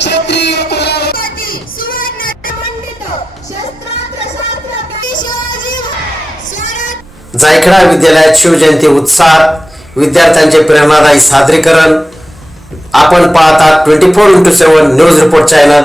क्षत्रिय कुलावती जायखेडा विद्यालयात शिवजयंती उत्साहात विद्यार्थ्यांचे प्रेरणादायी सादरीकरण. आपण पाहतात 24x7 news report channel.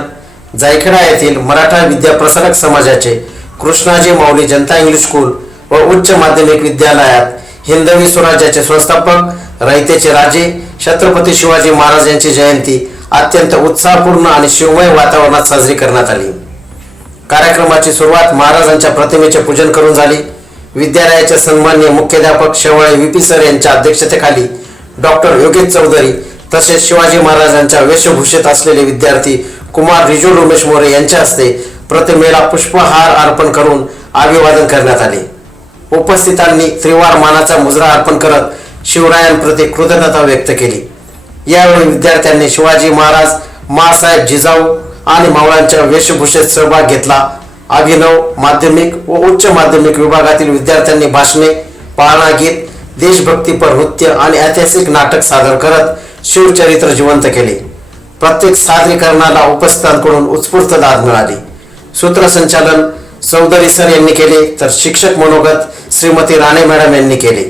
Jaykheda येथील मराठा विद्या प्रसारक समाजाचे कृष्णाजी माऊली जनता इंग्लिश स्कूल व उच्च माध्यमिक विद्यालयात हिंदवी स्वराज्याचे संस्थापक रयतेचे राजे छत्रपती शिवाजी महाराज यांची जयंती अत्यंत उत्साहपूर्ण आणि शिवमय वातावरणात साजरी करण्यात आली. कार्यक्रमाची सुरुवात महाराजांच्या प्रतिमेचे पूजन करून झाली. विद्यालयाचे सन्माननीय मुख्याध्यापक शेवाळे VP सर यांच्या अध्यक्षतेखाली डॉक्टर योगेश चौधरी तसेच शिवाजी महाराजांच्या वेशभूषेत असलेले विद्यार्थी कुमार रिजोड उमेश मोरे यांच्या हस्ते प्रतिमेला पुष्पहार अर्पण करून अभिवादन करण्यात आले. उपस्थितांनी त्रिवार मानाचा मुजरा अर्पण करत शिवरायांप्रती कृतज्ञता व्यक्त केली. यावेळी विद्यार्थ्यांनी शिवाजी महाराज, माँसाहेब जिजाऊ आणि मावळ्यांच्या वेशभूषेत सहभाग घेतला. अभिनव, माध्यमिक व उच्च माध्यमिक विभागातील विद्यार्थ्यांनी भाषणे, पाळणा गीत, देशभक्तीपर नृत्य आणि ऐतिहासिक नाटक सादर करत शिवचरित्र जिवंत केले. प्रत्येक सादरीकरणाला उपस्थितांकडून उत्स्फूर्त दाद मिळाली. सूत्रसंचालन चौधरी सर यांनी केले तर शिक्षक मनोगत श्रीमती राणे मॅडम यांनी केले.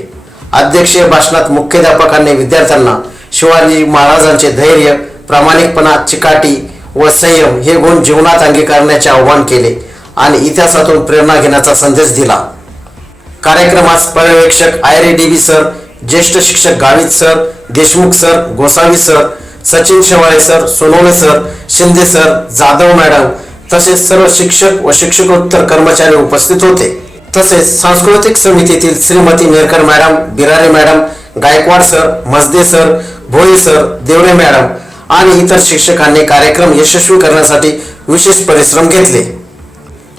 अध्यक्षीय भाषणात मुख्याध्यापकांनी विद्यार्थ्यांना शिवाजी महाराजांचे धैर्य, प्रामाणिकपणा, चिकाटी व संयम हे गुण जीवनात अंगीकारण्याचे आवाहन केले आणि इतिहासातून प्रेरणा घेण्याचा संदेश दिला. कार्यक्रमास पर्यवेक्षक IRDB सर, ज्येष्ठ शिक्षक Gavit sir, Deshmukh sir, Gosavi sir, Sachin Shewale sir, Sonawane sir, Shinde sir, Jadhav madam तसेच सर्व शिक्षक व शिक्षकोत्तर कर्मचारी उपस्थित होते. तसेच सांस्कृतिक समितीतील Shrimati Nerkar madam, Birare madam, Gaikwad sir, Majde sir, Bhoi sir, Deore madam आणि इतर शिक्षकांनी कार्यक्रम यशस्वी करण्यासाठी विशेष परिश्रम घेतले.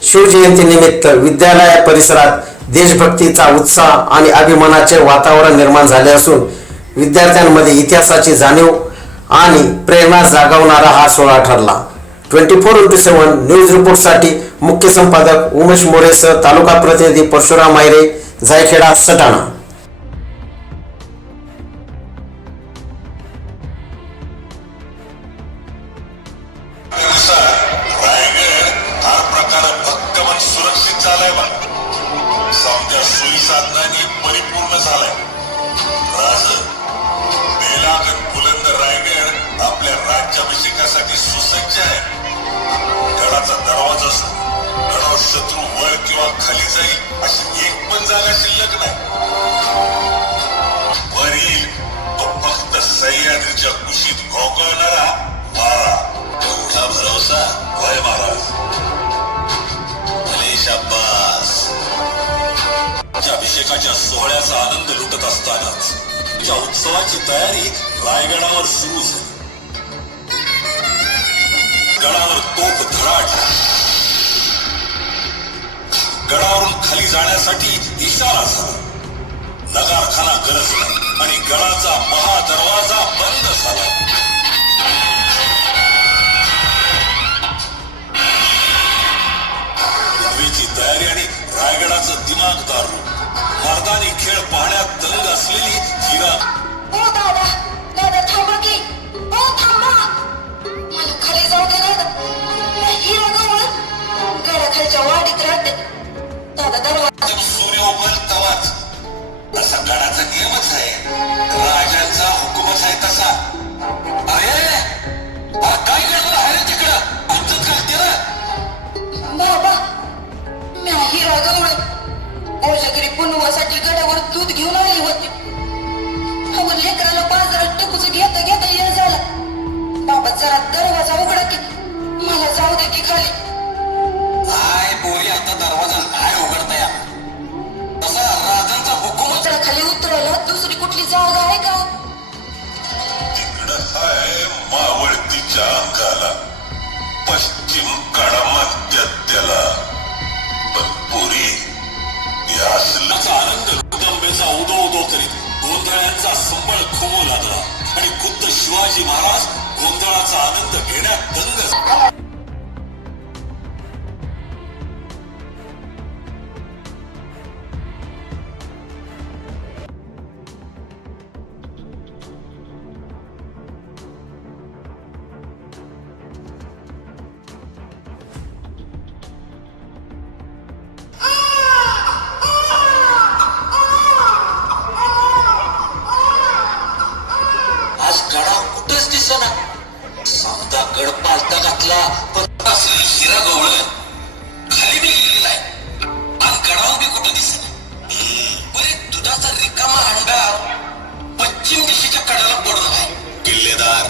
शिवजयंती निमित्त विद्यालय परिसरात देशभक्तीचा उत्साह आणि अभिमानाचे वातावरण निर्माण झाले असून विद्यार्थ्यांमध्ये इतिहासाची जाणीव आणि प्रेरणा जागवणारा हा सोहळा ठरला. 24x7 न्यूज रिपोर्टसाठी मुख्य संपादक उमेश मोरे सर, तालुका प्रतिनिधी परशुराम मायरे, जायखेडा, सटाणा. परिपूर्ण झालाय. राज बेलागत बुलंद रायगड आपल्या राज्याभिषेकासाठी सुसज्ज आहे. गडाचा दरवाजा असो, गडावर शत्रू वर किंवा खाली जाईल अशी एक पण जागा शिल्लक नाही. वर येईल तो फक्त सह्याद्रीच्या कुशीत घोकळणारा वारा. तुमचा भरोसा वय महाराज. शाब्बास. अभिषेकाच्या सोहळ्याचा आनंद लुटत असतानाच त्या उत्सवाची तयारी रायगडावर सुरू झाली. गडावर तोफ धडाडला. गडावरून खाली जाण्यासाठी इशारा झाला. नगारखाना गरजला आणि गडाचा महादरवाजा बंद झाला. नवीची तयारी आणि रायगडाचं दिमागदार रूप. मर्दानी खेळ पाहण्यात दंग असलेली हिरा. ओ दादा, दादा थांबा की. ओ थांबा, मला खाली जाऊ दे दादा. हिरा गवळ गडाखालच्या वाडीत राहते. दादा दरवाजा. सूर्य उगल तवाच. असा गडाचा नियमच आहे. राजांचा हुकुमच आहे तसा. अरे काय गडबड आहे रे तिकडं? आमचंच घालते ना बाबा. मी हिरा गवळ माझ्या घरी पुनवासाठी गडावर दूध घेऊन आली होती. अगं लेकराला बाजारात टकूच घेता घेता येळ झाला. बाबा जरा दरवाजा उघडा की, मला जाऊ दे की खाली. काय पोरी, आता दरवाजा काय उघडता या? तसा राजांचा हुकुम. जरा खाली उतरायला दुसरी कुठली जागा आहे का? तिकडं आहे मावळतीच्या अंगाला, पश्चिम कडा म्हणतात त्याला. पण पोरी, या असल्याचा आनंद कुटुंबेचा उदो उदो करीत गोंधळ्यांचा संबळ खुमू लागला आणि खुद्द शिवाजी महाराज गोंधळाचा आनंद घेण्यात दंग झाले. घातला पण असं हिरा गवळ खाली बी गेलेला आहे आणि गडावर बी कुठं दिसत बरे दुधाचा रिकामा अंडा पश्चिम दिशेच्या कडाला पडून आहे. किल्लेदार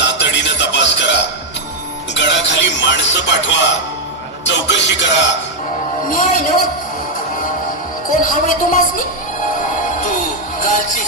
तातडीनं तपास करा, गडाखाली माणसं पाठवा, चौकशी करा. मी आहे ना. कोण हवंय तुम्हाला? तू कालची